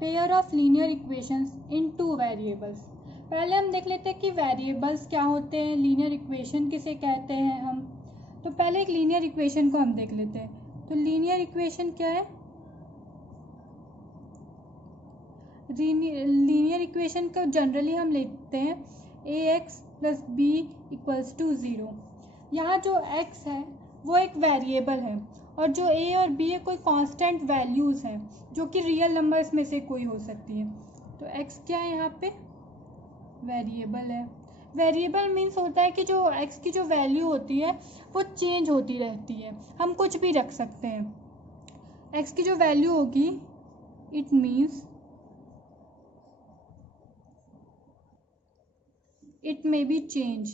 Pair of linear equations in two variables. पहले हम देख लेते हैं कि वेरिएबल्स क्या होते हैं, लीनियर इक्वेशन किसे कहते हैं हम। तो पहले एक लीनियर इक्वेशन को हम देख लेते हैं। तो लीनियर इक्वेशन क्या है? लीनियर इक्वेशन को जनरली हम लेते हैं ax plus B equals to 0। यहाँ जो x है वो एक वेरिएबल है और जो a और b है कोई कांस्टेंट वैल्यूज़ हैं जो कि रियल नंबर्स में से कोई हो सकती है। तो x क्या है यहाँ पे? वेरिएबल है। वेरिएबल मीन्स होता है कि जो x की जो वैल्यू होती है वो चेंज होती रहती है, हम कुछ भी रख सकते हैं। x की जो वैल्यू होगी it means it may be change,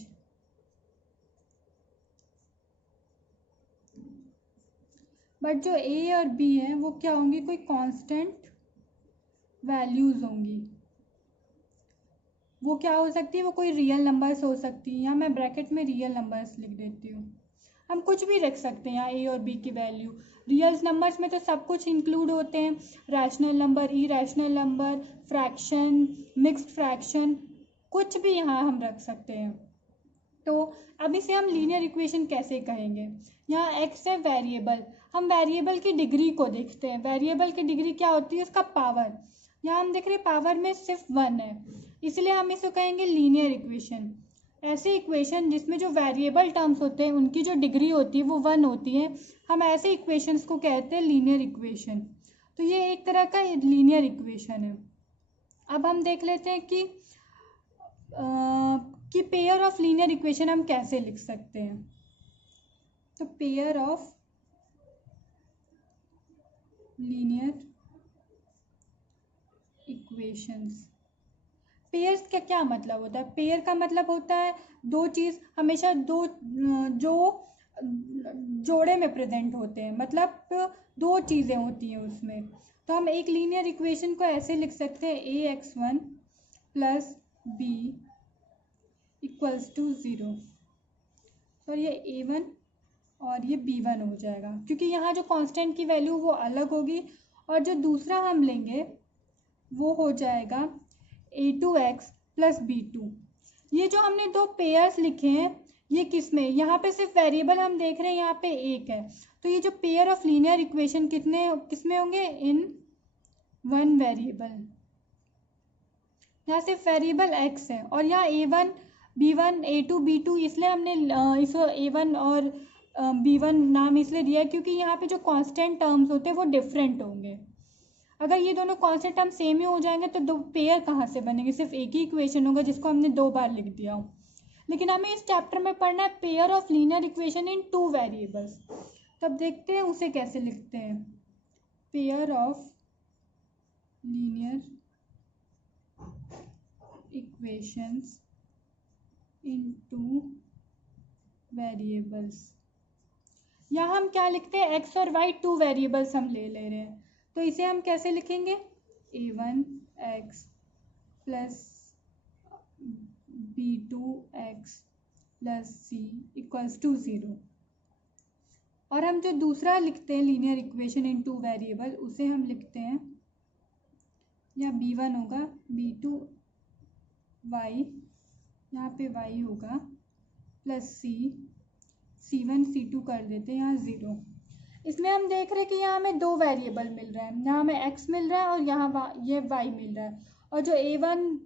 but जो a और b है वो क्या होंगी? कोई कांस्टेंट वैल्यूज होंगी। वो क्या हो सकती है? वो कोई रियल नंबर्स हो सकती है, या मैं ब्रैकेट में रियल नंबर्स लिख देती हूँ। हम कुछ भी रख सकते हैं यहाँ a और b की वैल्यू। रियल नंबर्स में तो सब कुछ इंक्लूड होते हैं, rational number, irrational number, fraction, mixed fraction, कुछ भी यहाँ हम रख सकते हैं। तो अब इसे हम लीनियर इक्वेशन कैसे कहेंगे? यहाँ x है वेरिएबल, हम वेरिएबल की डिग्री को देखते हैं। वेरिएबल की डिग्री क्या होती है? उसका पावर। यहाँ हम देख रहे हैं पावर में सिर्फ 1 है, इसलिए हम इसे कहेंगे लीनियर इक्वेशन। ऐसे इक्वेशन जिसमें जो वेरिएबल टर्म्स होते हैं उनकी जो डिग्री होती है वो 1 होती है, हम ऐसे इक्वेशंस को कहते हैं लीनियर इक्वेशन। तो ये एक तरह का लीनियर इक्वेशन है। अब हम देख लेते हैं कि पेयर ऑफ लीनियर इक्वेशन हम कैसे लिख सकते हैं। तो pair of linear equations, pairs का क्या मतलब होता है? पेयर का मतलब होता है दो चीज़ हमेशा दो जो जोड़े में प्रेजेंट होते हैं, मतलब दो चीज़ें होती हैं उसमें। तो हम एक लीनियर इक्वेशन को ऐसे लिख सकते हैं ax1 plus B equals to 0, और ये a1 और ये b1 हो जाएगा, क्योंकि यहाँ जो कांस्टेंट की वैल्यू वो अलग होगी, और जो दूसरा हम लेंगे वो हो जाएगा a2x प्लस b2। ये जो हमने दो पेयर्स लिखे हैं ये किस में? यहाँ पे सिर्फ वेरिएबल हम देख रहे हैं, यहाँ पे एक है, तो ये जो पेयर ऑफ लीनियर इक्वेशन किस में होंगे? In one variable. यहाँ सिर्फ वेरिएबल x है, और यहाँ a1 b1 a2 b2, इसलिए हमने इसको a1 और b1 नाम इसलिए दिया है क्योंकि यहाँ पे जो कांस्टेंट टर्म्स होते हैं वो डिफरेंट होंगे। अगर ये दोनों कांस्टेंट टर्म सेम ही हो जाएंगे तो दो पेयर कहाँ से बनेंगे? सिर्फ एक ही इक्वेशन होगा जिसको हमने 2 बार लिख दिया हो। लेकिन हमें इस चैप्टर में पढ़ना है pair of linear equation in 2 variables. तब देखते हैं उसे कैसे लिखते हैं। Pair of linear equations in 2 variables. यहाँ हम क्या लिखते हैं? x और y 2 वेरिएबल्स हम ले रहे हैं, तो इसे हम कैसे लिखेंगे? a1x plus b2x plus c equals to 0। और हम जो दूसरा लिखते हैं लीनियर इक्वेशन इन 2 वेरिएबल, उसे हम लिखते हैं, या b1 होगा b2 y, यहाँ पे y होगा प्लस c1 c2 कर देते हैं यहाँ 0। इसमें हम देख रहे हैं कि यहाँ हमें 2 वेरिएबल मिल रहे हैं, यहाँ हमें x मिल रहा है और यहाँ ये y मिल रहा है, और जो a1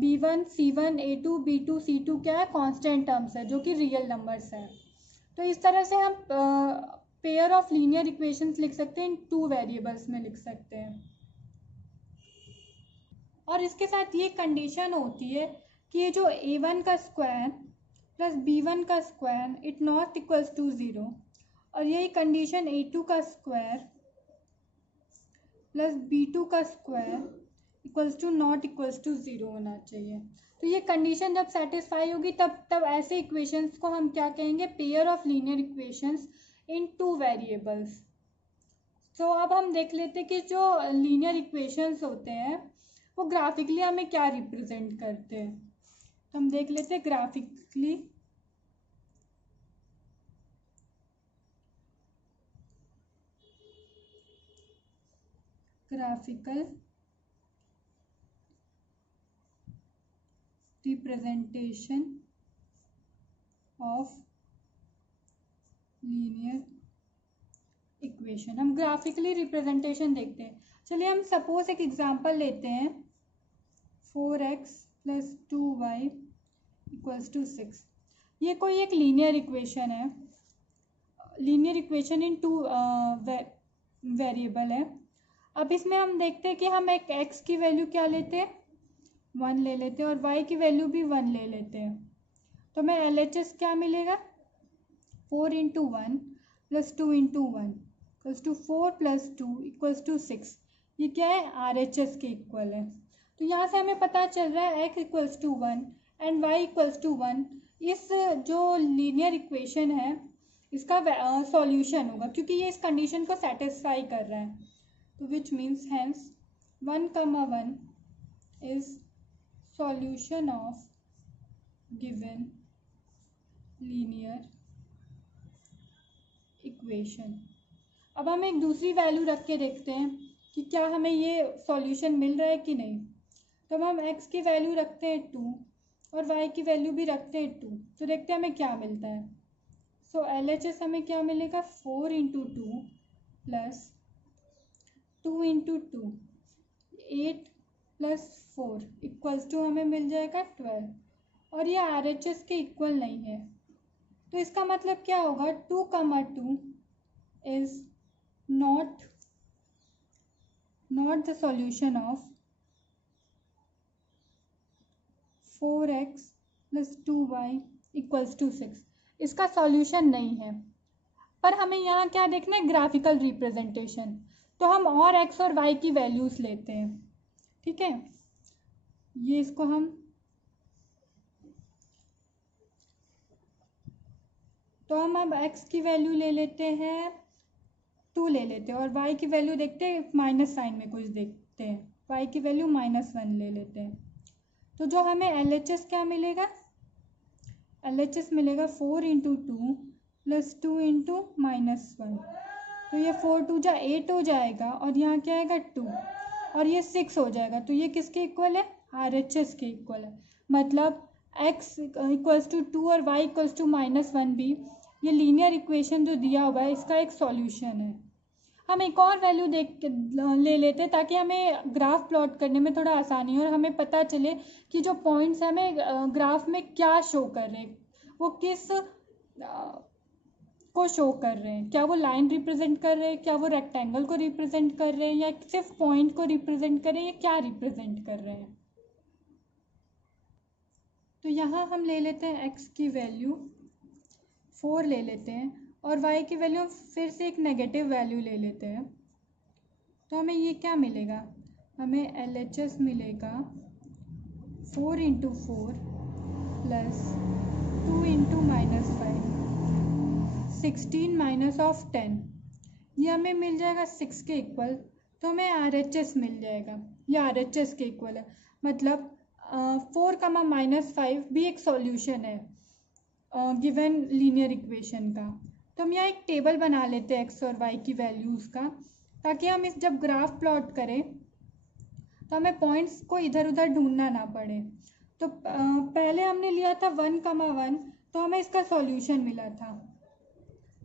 b1 c1 a2 b2 c2 क्या है? कांस्टेंट टर्म्स है जो कि रियल नंबर्स हैं। तो इस तरह से हम पेयर ऑफ लीनियर इक्वेशंस लिख सकते हैं, इन 2 वेरिएबल्स में लिख सकते हैं। और इसके साथ ये कंडीशन होती है कि ये जो a1 का स्क्वायर प्लस b1 का square it not equals to 0, और यही कंडीशन a2 का स्क्वायर प्लस b2 का square equals to not equals to 0 होना चाहिए। तो ये कंडीशन जब सेटिस्फाई होगी तब ऐसे इक्वेशंस को हम क्या कहेंगे? Pair of linear equations in 2 variables. तो अब हम देख लेते हैं कि जो लीनियर इक्वेशंस होते हैं वो ग्राफिकली हमें क्या रिप्रेजेंट करते हैं। तो हम देख लेते हैं graphically. Graphical representation of linear equation. हम ग्राफिकली रिप्रेजेंटेशन देखते हैं। चलिए हम सपोज एक एग्जांपल लेते हैं, 4x + 2y = 6। ये कोई एक लीनियर इक्वेशन है, लीनियर इक्वेशन इन 2 वेरिएबल है। अब इसमें हम देखते हैं कि हम एक x की वैल्यू क्या लेते हैं, 1 ले लेते हैं, और y की वैल्यू भी 1 ले लेते हैं। तो हमें LHS क्या मिलेगा, 4 × 1 + 2 × 1 = 4 + 2 = 6। ये क्या है, RHS के इक्वल है। तो यहाँ से हमें पता चल रहा है x = 1 एंड y = 1 इस जो लीनियर इक्वेशन है इसका सॉल्यूशन होगा, क्योंकि ये इस कंडीशन को सेटिस्फाई कर रहा है। तो which means hence 1, 1 is solution of given linear equation. अब हम एक दूसरी वैल्यू रख के देखते हैं कि क्या हमें ये सॉल्यूशन मिल रहा है कि नहीं। तो हम x की वैल्यू रखते हैं 2 और y की वैल्यू भी रखते हैं 2, तो देखते हैं हमें क्या मिलता है। सो LHS हमें क्या मिलेगा, 4 × 2 + 2 × 2 8 + 4 = हमें मिल जाएगा 12, और ये RHS के इक्वल नहीं है। तो इसका मतलब क्या होगा, 2, 2 is not the solution of 4x + 2y = 6। इसका सॉल्यूशन नहीं है। पर हमें यहाँ क्या देखना है, ग्राफिकल रिप्रेजेंटेशन। तो हम और x और y की वैल्यूज लेते हैं, ठीक है। ये इसको हम अब x की वैल्यू ले लेते हैं, 2 ले लेते हैं, और y की वैल्यू देखते हैं, माइनस साइन में कुछ देखते हैं, y की वैल्यू -1 ले लेते हैं। तो जो हमें LHS क्या मिलेगा, LHS मिलेगा 4 × 2 + 2 × -1। तो ये 4 × 2 = 8 हो जाएगा, और यहाँ क्या आएगा 2, और ये 6 हो जाएगा। तो ये किसके इक्वल है, RHS के इक्वल है। मतलब x = 2 और y = -1 भी ये लीनियर इक्वेशन जो दिया हुआ है इसका एक सॉल्यूशन है। हम एक और वैल्यू ले लेते हैं ताकि हमें ग्राफ प्लॉट करने में थोड़ा आसानी हो और हमें पता चले कि जो पॉइंट्स हमें ग्राफ में क्या शो कर रहे हैं, वो किस को शो कर रहे हैं। क्या वो लाइन रिप्रेजेंट कर रहे हैं, क्या वो रेक्टेंगल को रिप्रेजेंट कर रहे हैं, या सिर्फ पॉइंट को रिप्रेजेंट कर रहे हैं, या क्या रिप्रेजेंट कर रहे हैं। तो यहाँ हम ले लेते हैं x की वैल्यू 4 ले लेते हैं, और y की वैल्यू फिर से एक नेगेटिव वैल्यू ले लेते हैं। तो हमें ये क्या मिलेगा, हमें LHS मिलेगा 4 × 4 + 2 × -5 16 - 10। ये हमें मिल जाएगा 6 के इक्वल। तो हमें RHS मिल जाएगा, ये RHS के इक्वल है। मतलब 4, -5 भी एक सॉल्यूशन है गिवन लीनियर इक्वेशन का। तो हम यहाँ एक टेबल बना लेते हैं x और y की वैल्यूज़ का, ताकि हम इस जब ग्राफ प्लॉट करें तो हमें पॉइंट्स को इधर उधर ढूंढना ना पड़े। तो पहले हमने लिया था 1, 1, तो हमें इसका सॉल्यूशन मिला था।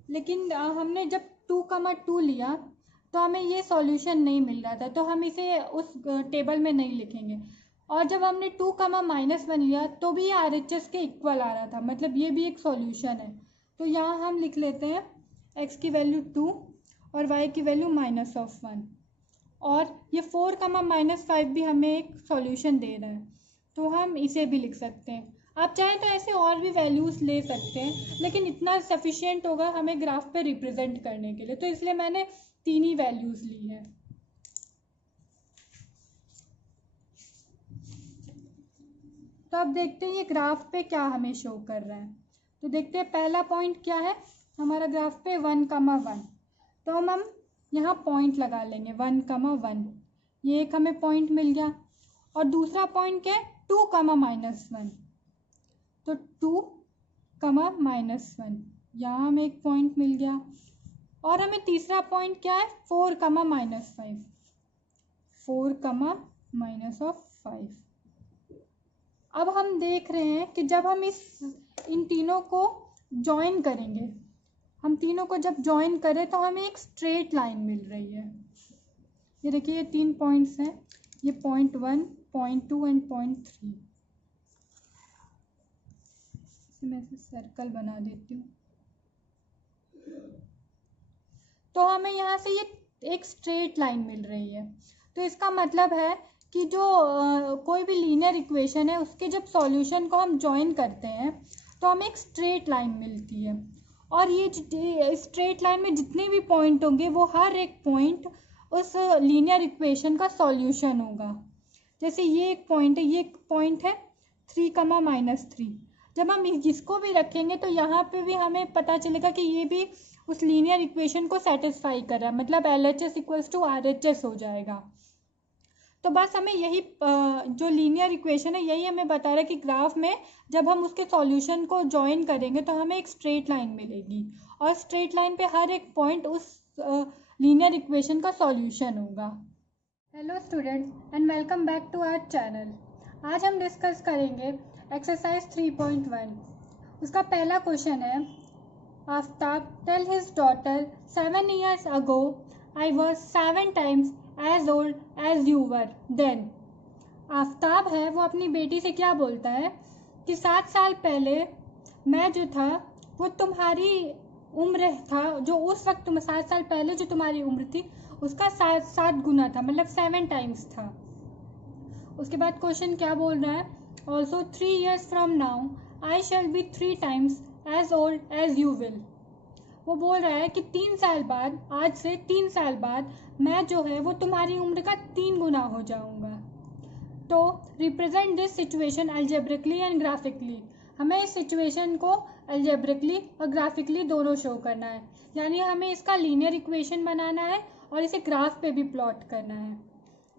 लेकिन हमने जब 2, 2 लिया तो हमें ये सॉल्यूशन नहीं मिल रहा था, तो हम इसे उस टेबल में नहीं लिखेंगे। और जब हमने 2, -1 लिया तो भी ये RHS के इक्वल आ रहा था, मतलब ये भी एक सॉल्यूशन है। तो यहाँ हम लिख लेते हैं x की वैल्यू 2 और y की वैल्यू -1, और ये 4, -5 भी हमें एक सॉल्यूशन दे रहा है, तो हम इसे भी लिख सकते हैं। आप चाहें तो ऐसे और भी वैल्यूज़ ले सकते हैं, लेकिन इतना सफिशिएंट होगा हमें ग्राफ पे रिप्रेजेंट करने के लिए, तो इसलिए मैंने 3 ही वैल्यूज़ ली है। तो अब देखते हैं ये ग्राफ पे क्या हमें शो कर रहा है। तो देखते हैं पहला पॉइंट क्या है हमारा ग्राफ पे, 1, 1। तो हम यहाँ पॉइंट लगा लेंगे 1, 1। ये एक हमें पॉइंट मिल गया। और दूसरा पॉइंट क्या है, 2, -1। तो 2, -1, यहाँ हमें एक पॉइंट मिल गया। और हमें तीसरा पॉइंट क्या है, 4, -5। 4, -5। अब हम देख रहे हैं कि जब हम इन तीनों को जॉइन करेंगे, हम तीनों को जब जॉइन करें तो हमें एक स्ट्रेट लाइन मिल रही है। ये देखिए ये 3 पॉइंट्स हैं, ये पॉइंट 1, पॉइंट 2 एंड पॉइंट 3। मैं इसे सर्कल बना देती हूँ। तो हमें यहाँ से ये एक स्ट्रेट लाइन मिल रही है। तो इसका मतलब है कि जो कोई भी लीनियर इक्वेशन है उसके जब सॉल्यूशन को हम जॉइन करते हैं तो हमें एक स्ट्रेट लाइन मिलती है। और ये स्ट्रेट लाइन में जितने भी पॉइंट होंगे वो हर एक पॉइंट उस लीनियर इक्वेशन का सॉल्यूशन होगा। जैसे ये एक पॉइंट है, ये एक पॉइंट है 3, जब हम इसको भी रखेंगे तो यहाँ पे भी हमें पता चलेगा कि ये भी उस लीनियर इक्वेशन को सेटिस्फाई कर रहा है, मतलब LHS इक्वल्स टू RHS हो जाएगा। तो बस हमें यही जो लीनियर इक्वेशन है यही हमें बता रहा है कि ग्राफ में जब हम उसके सॉल्यूशन को ज्वाइन करेंगे तो हमें एक स्ट्रेट लाइन मिलेगी और स्ट्रेट लाइन पे हर एक पॉइंट उस लीनियर इक्वेशन का सॉल्यूशन होगा। Hello students and welcome back to our channel. आज हम डिस्कस करेंगे एक्सरसाइज 3.1। उसका पहला क्वेश्चन है, Aftab tell his daughter 7 years ago I was 7 times as old as you were then। Aftab है वो अपनी बेटी से क्या बोलता है कि 7 साल पहले मैं जो था वो तुम्हारी उम्र था, जो उस वक्त 7 साल पहले जो तुम्हारी उम्र थी उसका 7 गुना था, मतलब 7 times था। उसके बाद क्वेश्चन क्या बोल रहा है, also 3 years from now I shall be 3 times as old as you will। वो बोल रहा है कि 3 साल बाद, आज से 3 साल बाद मैं जो है वो तुम्हारी उम्र का 3 गुना हो जाऊंगा। तो represent this situation algebraically and graphically. हमें इस सिचुएशन को अलजेब्रिकली और ग्राफिकली दोनों शो करना है, यानी हमें इसका लीनियर इक्वेशन बनाना है और इसे ग्राफ पे भी प्लॉट करना है।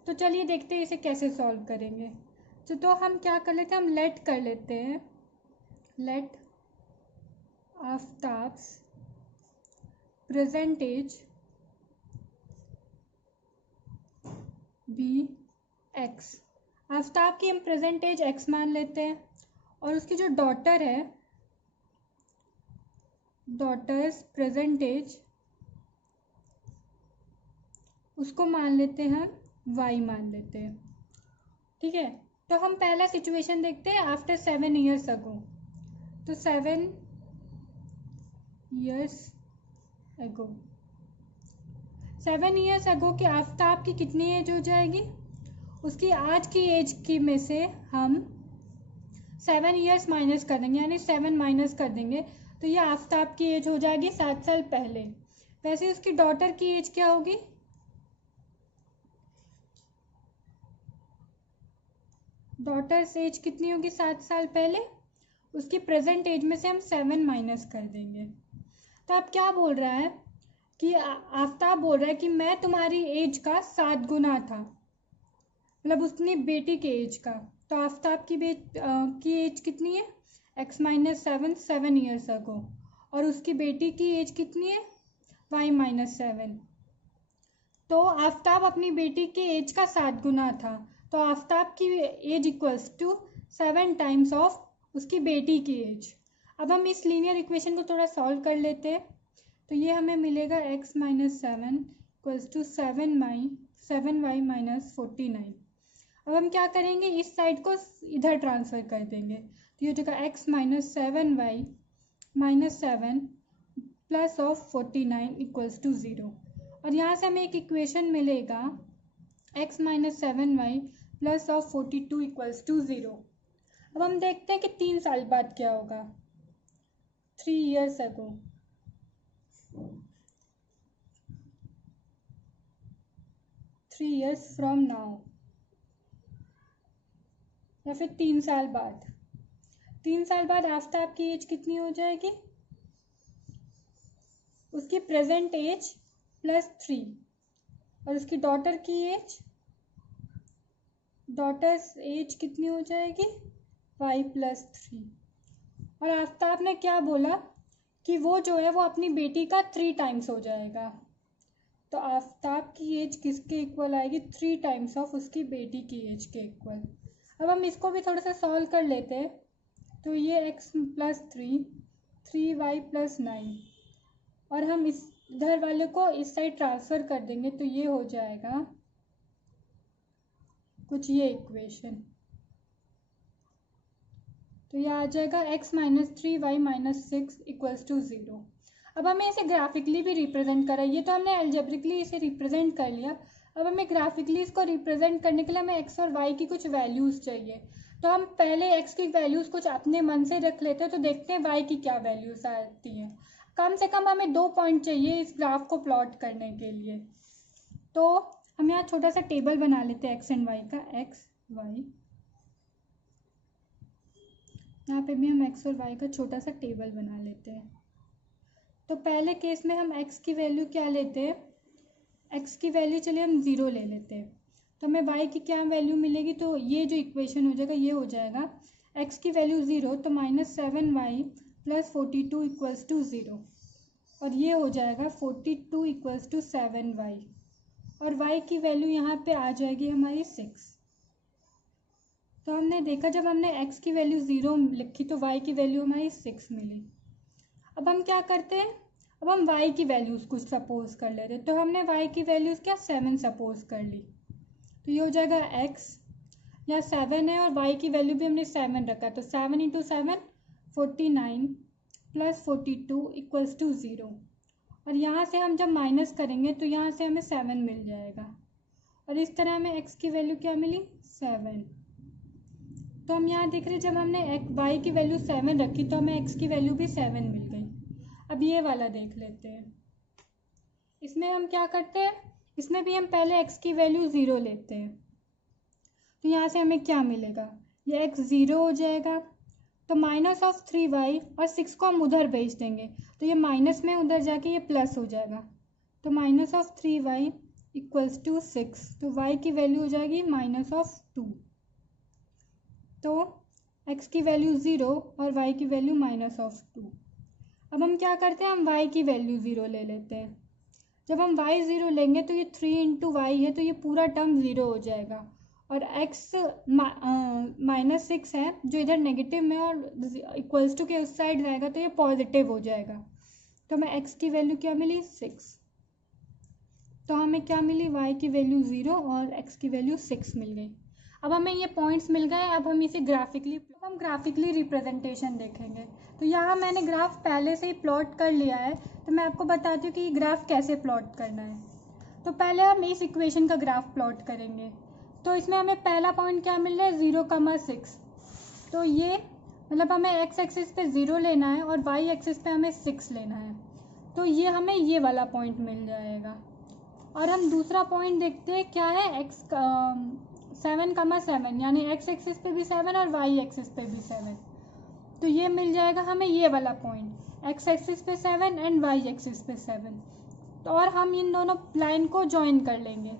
तो चलिए देखते हैं इसे कैसे सॉल्व करेंगे। तो हम क्या कर लेते हैं, हम लेट कर लेते हैं, let Aftab's present age be x. Aftab की हम प्रेजेंट एज एक्स मान लेते हैं और उसकी जो डॉटर है, डॉटर्स प्रेजेंट एज, उसको मान लेते हैं हम वाई मान लेते हैं। ठीक है, तो हम पहला सिचुएशन देखते हैं आफ्टर 7 years ago। तो 7 years ago, 7 years ago की आफ्ताब की कितनी एज हो जाएगी, उसकी आज की एज की में से हम 7 years माइनस कर देंगे, यानी 7 माइनस कर देंगे तो ये आफ्ताब की एज हो जाएगी 7 साल पहले। वैसे उसकी डॉटर की एज क्या होगी, डॉटर्स एज कितनी होगी 7 साल पहले, उसकी प्रेजेंट एज में से हम 7 माइनस कर देंगे। तो अब क्या बोल रहा है कि आफ्ताब बोल रहा है कि मैं तुम्हारी एज का 7 गुना था, मतलब उसकी बेटी के एज का। तो आफ्ताब की एज कितनी है, x माइनस 7 years ago, और उसकी बेटी की एज कितनी है, y माइनस 7। तो आफ्ताब अपनी बेटी की एज का 7 गुना था, तो आफ्ताब की age equals to 7 times of उसकी बेटी की एज। अब हम इस लीनियर इक्वेशन को थोड़ा सॉल्व कर लेते हैं। तो ये हमें मिलेगा x minus 7 equals to 7y minus 49। अब हम क्या करेंगे, इस साइड को इधर ट्रांसफ़र कर देंगे, तो ये हो जाएगा x minus 7y minus 7 plus of 49 equals to 0। और यहाँ से हमें एक इक्वेशन मिलेगा x minus 7y plus of 42 equals to 0। अब हम देखते हैं कि 3 साल बाद क्या होगा, 3 years ago। Three years from now, या फिर 3 साल बाद। 3 साल बाद आफ्ताब की एज कितनी हो जाएगी, उसकी प्रेजेंट एज प्लस 3, और उसकी डॉटर की एज, डॉटर्स एज कितनी हो जाएगी, y प्लस 3। और आफ्ताब ने क्या बोला कि वो जो है वो अपनी बेटी का 3 times हो जाएगा। तो आफ्ताब की एज किसके इक्वल आएगी, 3 times ऑफ उसकी बेटी की एज के इक्वल। अब हम इसको भी थोड़ा सा सॉल्व कर लेते हैं। तो ये x प्लस 3y प्लस 9, और हम इस इधर वाले को इस साइड ट्रांसफ़र कर देंगे तो ये हो जाएगा कुछ ये इक्वेशन। तो ये आ जाएगा x minus 3y minus 6 equals to 0। अब हमें इसे ग्राफिकली भी रिप्रेजेंट करा, ये तो हमने एल्जेब्रिकली इसे रिप्रेजेंट कर लिया। अब हमें ग्राफिकली इसको रिप्रेजेंट करने के लिए हमें x और y की कुछ वैल्यूज़ चाहिए। तो हम पहले x की वैल्यूज़ कुछ अपने मन से रख लेते हैं, तो देखते हैं y की क्या वैल्यूज़ आती हैं। कम से कम हमें 2 पॉइंट चाहिए इस ग्राफ को प्लॉट करने के लिए। तो हम यहाँ छोटा सा टेबल बना लेते हैं x एंड y का, x y, यहाँ पे भी हम x और y का छोटा सा टेबल बना लेते हैं। तो पहले केस में हम x की वैल्यू क्या लेते हैं, x की वैल्यू चलिए हम 0 ले लेते हैं। तो हमें y की क्या वैल्यू मिलेगी, तो ये जो इक्वेशन हो जाएगा ये हो जाएगा x की वैल्यू 0 तो -7y प्लस 42 इक्वल्स टू 0, और ये हो जाएगा 42 इक्वल्स टू 7y, और y की वैल्यू यहाँ पे आ जाएगी हमारी 6। तो हमने देखा जब हमने x की वैल्यू 0 लिखी तो y की वैल्यू हमारी 6 मिली। अब हम क्या करते हैं, अब हम y की वैल्यूज़ कुछ सपोज कर लेते हैं। तो हमने y की वैल्यूज़ क्या 7 सपोज कर ली, तो ये हो जाएगा x, यहाँ 7 है और y की वैल्यू भी हमने 7 रखा, तो 7 इंटू 7 49 प्लस 42 इक्वल्स टू 0, और यहाँ से हम जब माइनस करेंगे तो यहाँ से हमें 7 मिल जाएगा, और इस तरह हमें x की वैल्यू क्या मिली 7। तो हम यहाँ देख रहे हैं जब हमने y की वैल्यू 7 रखी तो हमें x की वैल्यू भी 7 मिल गई। अब ये वाला देख लेते हैं, इसमें हम क्या करते हैं, इसमें भी हम पहले x की वैल्यू 0 लेते हैं। तो यहाँ से हमें क्या मिलेगा, ये x 0 हो जाएगा, तो माइनस ऑफ 3y और 6 को हम उधर भेज देंगे तो ये माइनस में उधर जाके ये प्लस हो जाएगा, तो minus of 3y equals to 6, तो y की वैल्यू हो जाएगी माइनस ऑफ 2। तो x की वैल्यू 0 और y की वैल्यू माइनस ऑफ 2। अब हम क्या करते हैं, हम y की वैल्यू 0 ले लेते हैं। जब हम y 0 लेंगे तो ये 3 इंटू वाई है, तो ये पूरा टर्म 0 हो जाएगा, और x माइनस 6 है जो इधर नेगेटिव में और इक्वल्स टू के उस साइड जाएगा तो ये पॉजिटिव हो जाएगा। तो हमें x की वैल्यू क्या मिली 6, तो हमें क्या मिली y की वैल्यू 0 और x की वैल्यू 6 मिल गई। अब हमें ये पॉइंट्स मिल गए, अब हम इसे ग्राफिकली रिप्रेजेंटेशन देखेंगे। तो यहाँ मैंने ग्राफ पहले से ही प्लॉट कर लिया है, तो मैं आपको बताती हूँ कि ये ग्राफ कैसे प्लॉट करना है। तो पहले हम इस इक्वेशन का ग्राफ प्लॉट करेंगे। तो इसमें हमें पहला पॉइंट क्या मिल रहा है 0,6, तो ये मतलब हमें x एक्सिस पे 0 लेना है और y एक्सिस पे हमें 6 लेना है, तो ये हमें ये वाला पॉइंट मिल जाएगा। और हम दूसरा पॉइंट देखते हैं क्या है, 7,7 यानी x एक्सिस पे भी 7 और y एक्सिस पे भी 7, तो ये मिल जाएगा हमें ये वाला पॉइंट x एक्सिस पे 7 एंड y एक्सिस पे 7। तो और हम इन दोनों लाइन को ज्वाइन कर लेंगे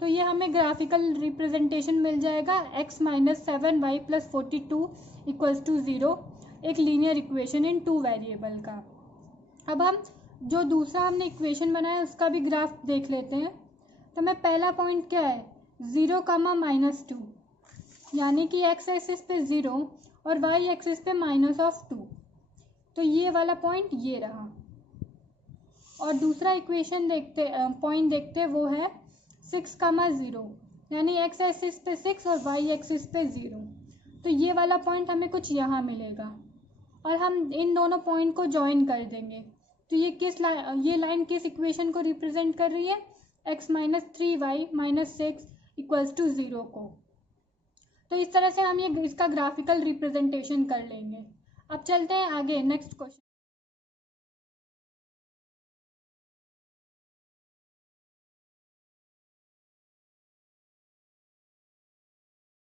तो ये हमें ग्राफिकल रिप्रेजेंटेशन मिल जाएगा x minus 7y plus 42 equals to 0, एक लीनियर इक्वेशन इन 2 वेरिएबल का। अब हम जो दूसरा हमने इक्वेशन बनाया उसका भी ग्राफ देख लेते हैं। तो हमें पहला पॉइंट क्या है 0,-2, यानी कि x एक्सिस पे 0 और y एक्सिस पे माइनस ऑफ 2, तो ये वाला पॉइंट ये रहा। और दूसरा इक्वेशन पॉइंट देखते वो है 6,0, यानी x एक्सिस पे 6 और y एक्सिस पे 0, तो ये वाला पॉइंट हमें कुछ यहाँ मिलेगा, और हम इन दोनों पॉइंट को ज्वाइन कर देंगे। तो ये लाइन किस इक्वेशन को रिप्रेजेंट कर रही है, x minus 3y minus 6 equals to 0 को। तो इस तरह से हम इसका ग्राफिकल रिप्रेजेंटेशन कर लेंगे। अब चलते हैं आगे नेक्स्ट क्वेश्चन।